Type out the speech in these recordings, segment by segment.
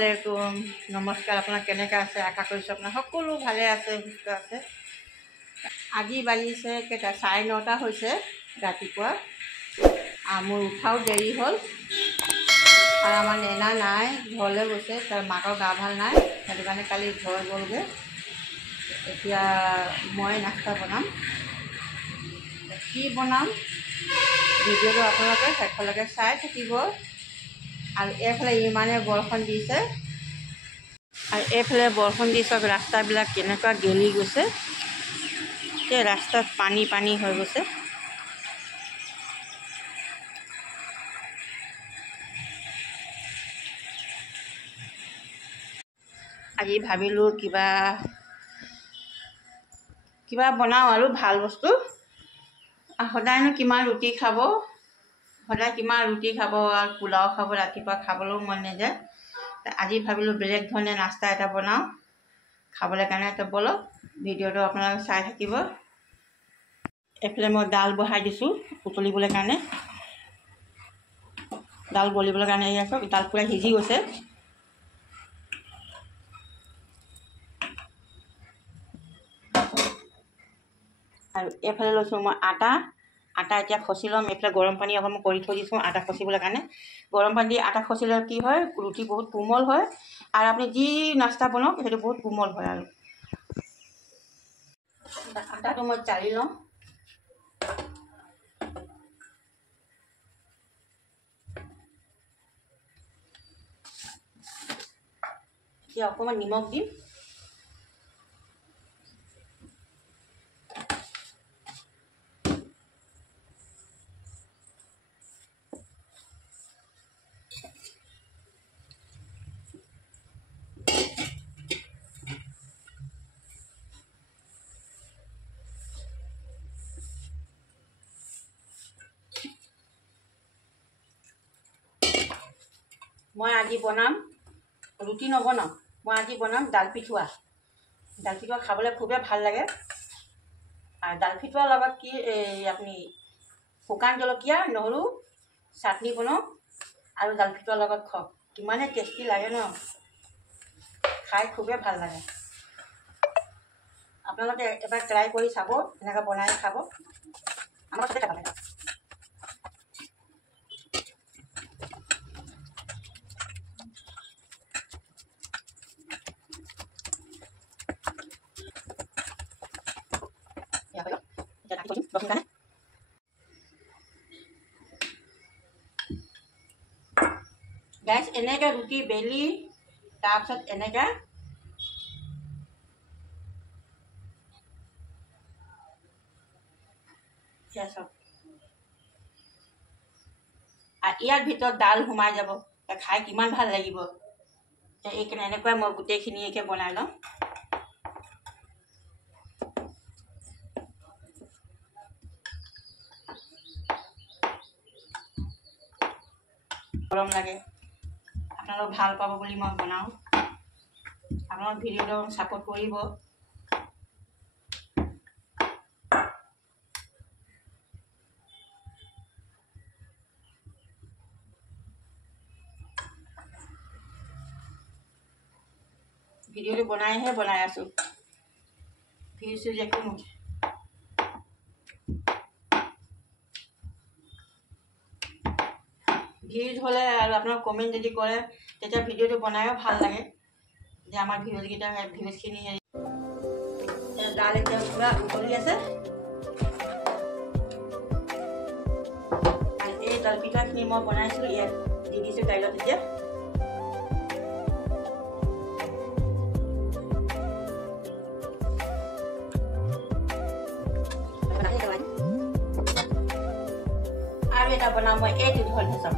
আলাইকুম নমস্কাৰ। আপোনাক কেনেকৈ আছে? আশা কৰিছোঁ আপোনাৰ সকলো ভালে আছে, সুস্থ আছে। আজি বাজিছে কেইটা? 9:30 হৈছে ৰাতিপুৱা। মোৰ উঠাও দেৰি হ'ল আৰু আমাৰ নেনা নাই, ঘৰলৈ গৈছে। তাৰ মাকৰ গা ভাল নাই, সেইটো কাৰণে কালি ঘৰ গ'লগৈ। এতিয়া মই নাস্তা বনাম। কি বনাম ভিডিঅ'টো আপোনালোকে শেষলৈকে চাই থাকিব। আৰু এইফালে ইমানে বৰষুণ দিছে, আৰু এইফালে বৰষুণ দি চব ৰাস্তাবিলাক কেনেকুৱা গেলি গৈছে। এই ৰাস্তাত পানী পানী হৈ গৈছে। আজি ভাবিলোঁ কিবা বনাওঁ আৰু ভাল বস্তু। সদায়নো কিমান ৰুটি খাব, আৰু পোলাও খাব, ৰাতিপুৱা খাবলৈও মন নাযায়। আজি ভাবিলোঁ বেলেগ ধৰণে নাস্তা এটা বনাওঁ খাবলৈ কাৰণে। তো বলক ভিডিঅ'টো আপোনালোকে চাই থাকিব। এইফালে মই ডাল বহাই দিছোঁ উতলিবলৈ কাৰণে। ডাল গলিবলৈ কাৰণে এয়া চব ডাল পূৰা সিজি গৈছে। আৰু এইফালে লৈছোঁ মই আটা এতিয়া খচি ল'ম। এইফালে গৰম পানী অকণমান কৰি থৈ দিছোঁ আটা খচিবলৈ কাৰণে। গৰম পানী দি আটা খচিলে কি হয়, ৰুটি বহুত কোমল হয়, আৰু আপুনি যি নাস্তা বনাওক সেইটো বহুত কোমল হয়। আৰু আটাটো মই চালি লওঁ। এতিয়া অকণমান নিমখ দিম। মই আজি বনাম, ৰুটি নবনাওঁ, মই আজি বনাম দাল পিঠা। দাল পিঠা খাবলৈ খুবেই ভাল লাগে। আৰু দাল পিঠাৰ লগত কি আপুনি শুকান জলকীয়া নহৰু চাটনি বনাওঁ আৰু দাল পিঠাৰ লগত খাওক। কিমানে টেষ্টি লাগে ন, খাই খুবেই ভাল লাগে। আপোনালোকে এবাৰ ট্ৰাই কৰি চাব, এনেকৈ বনাই খাব। আমাৰ সাথে খাব লাগে। গাইছ, এনেকৈ ৰুটি বেলি তাৰপিছত এনেকৈ আৰু ইয়াৰ ভিতৰত ডাল সোমাই যাব, খাই কিমান ভাল লাগিব। এইকাৰণে এনেকুৱাই মই গোটেইখিনিকে বনাই লওঁ। গৰম লাগে, আপোনালোক ভাল পাব বুলি মই বনাওঁ। আপোনালোক ভিডিঅ'টো ছাপোৰ্ট কৰিব। ভিডিঅ'টো বনাই আছোঁ, ভিউজ একো নুঠে। ভিউজ হ'লে আৰু আপোনালোক কমেণ্ট যদি কৰে, তেতিয়া ভিডিঅ'টো বনায়ো ভাল লাগে, যে আমাৰ ভিউজখিনি ডাল এতিয়া পূৰা উতলি আছে। আৰু এই দাল পিঠাখিনি মই বনাইছিলোঁ, ইয়াত দি দিছোঁ দাইলত। এতিয়া আৰু এটা বনাওঁ মই এইটো ধৰণে চাম।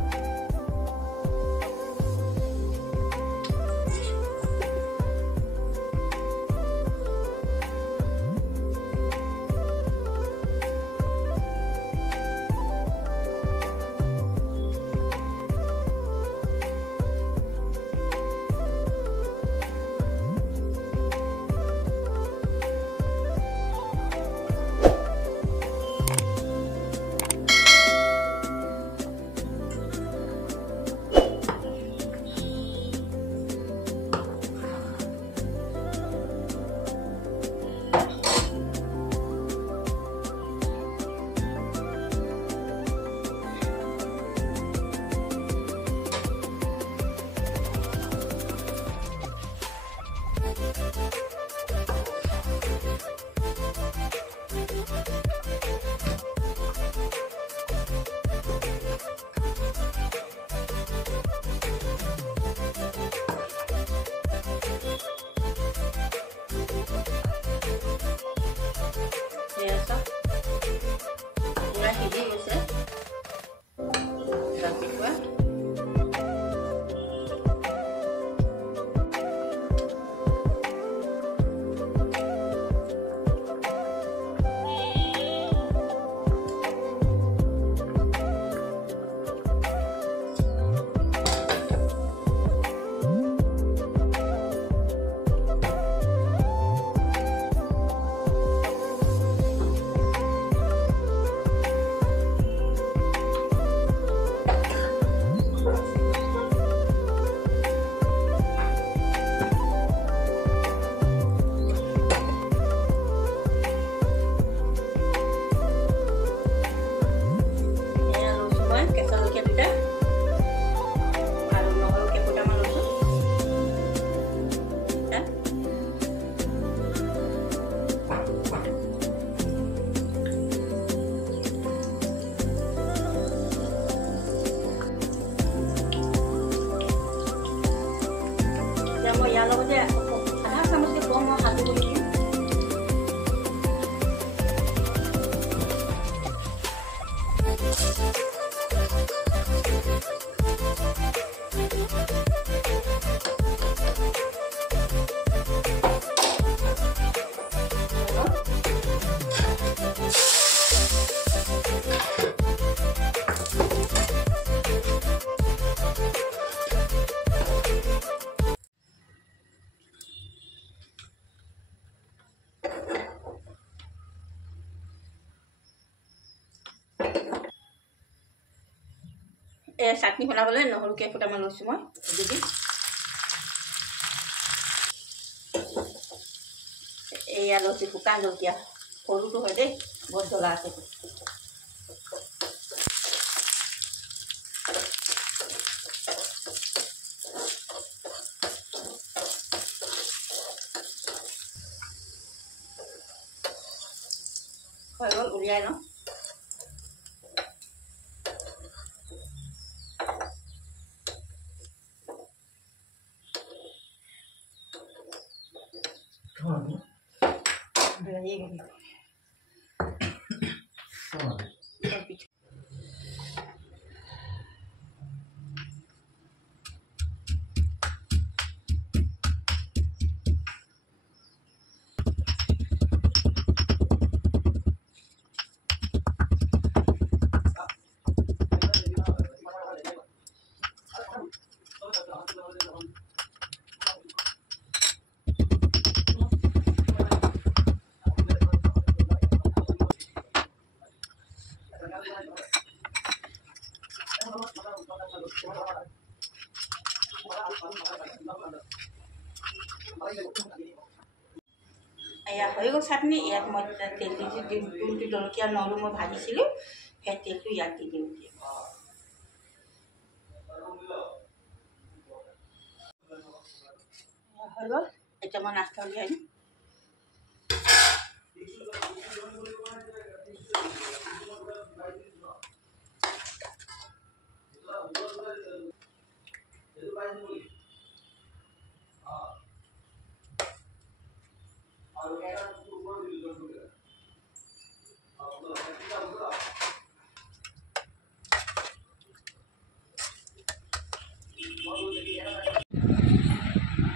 চাটনি বনাবলৈ নহৰুকে ফুটামান লৈছোঁ মই যদি এয়া লৈছোঁ শুকান জলকীয়া সৰুটো হয় দেই বহুত জ্বলা আছে হৈ গ'ল উলিয়াই লওঁ এয়া হৈ গ'ল চাটনি ইয়াত মই তেলটো যোনটো জলকীয়া নহৰু মই ভাজিছিলোঁ সেই তেলটো ইয়াত দি দিওঁ হৈ গ'ল এতিয়া মই নাস্তা উলিয়াই দিম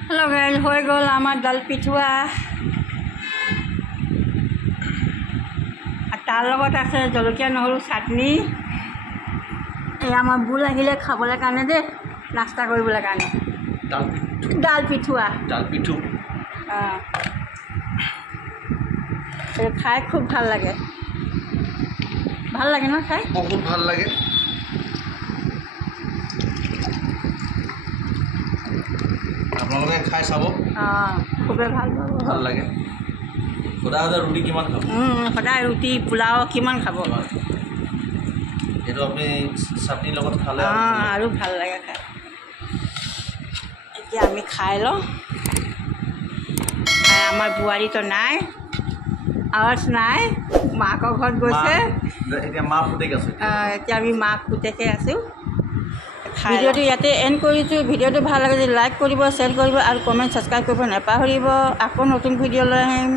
হেল্ল' গাইজ হৈ গ'ল আমাৰ দাল পিঠুৱা তাৰ লগত আছে জলকীয়া নহৰু চাটনি এই আমাৰ বুল আহিলে খাবলৈ কাৰণে দেই নাস্তা কৰিবলৈ কাৰণে দাল পিঠুৱা অঁ খাই খুব ভাল লাগে ন খাই বহুত ভাল লাগে আপোনালোকে খাই চাব অঁ খুবেই ভাল পাব ভাল লাগে সদায় ৰুটি কিমান খাব সদায় ৰুটি পোলাও কিমান খাব এইটো আপুনি চাটনিৰ লগত খালে অঁ আৰু ভাল লাগে খাই এতিয়া আমি খাই লওঁ আমাৰ বোৱাৰীতো নাই আৱাজ নাই মাকৰ ঘৰত গৈছে এতিয়া মা পুতেক আছে এতিয়া আমি মাক পুতেকে আছোঁ ভিডিঅ'টো ইয়াতে এণ্ড কৰিছোঁ ভিডিঅ'টো ভাল লাগে যদি লাইক কৰিব শ্বেয়াৰ কৰিব আৰু কমেণ্ট ছাবস্ক্ৰাইব কৰিব নাপাহৰিব আকৌ নতুন ভিডিঅ' লৈ আহিম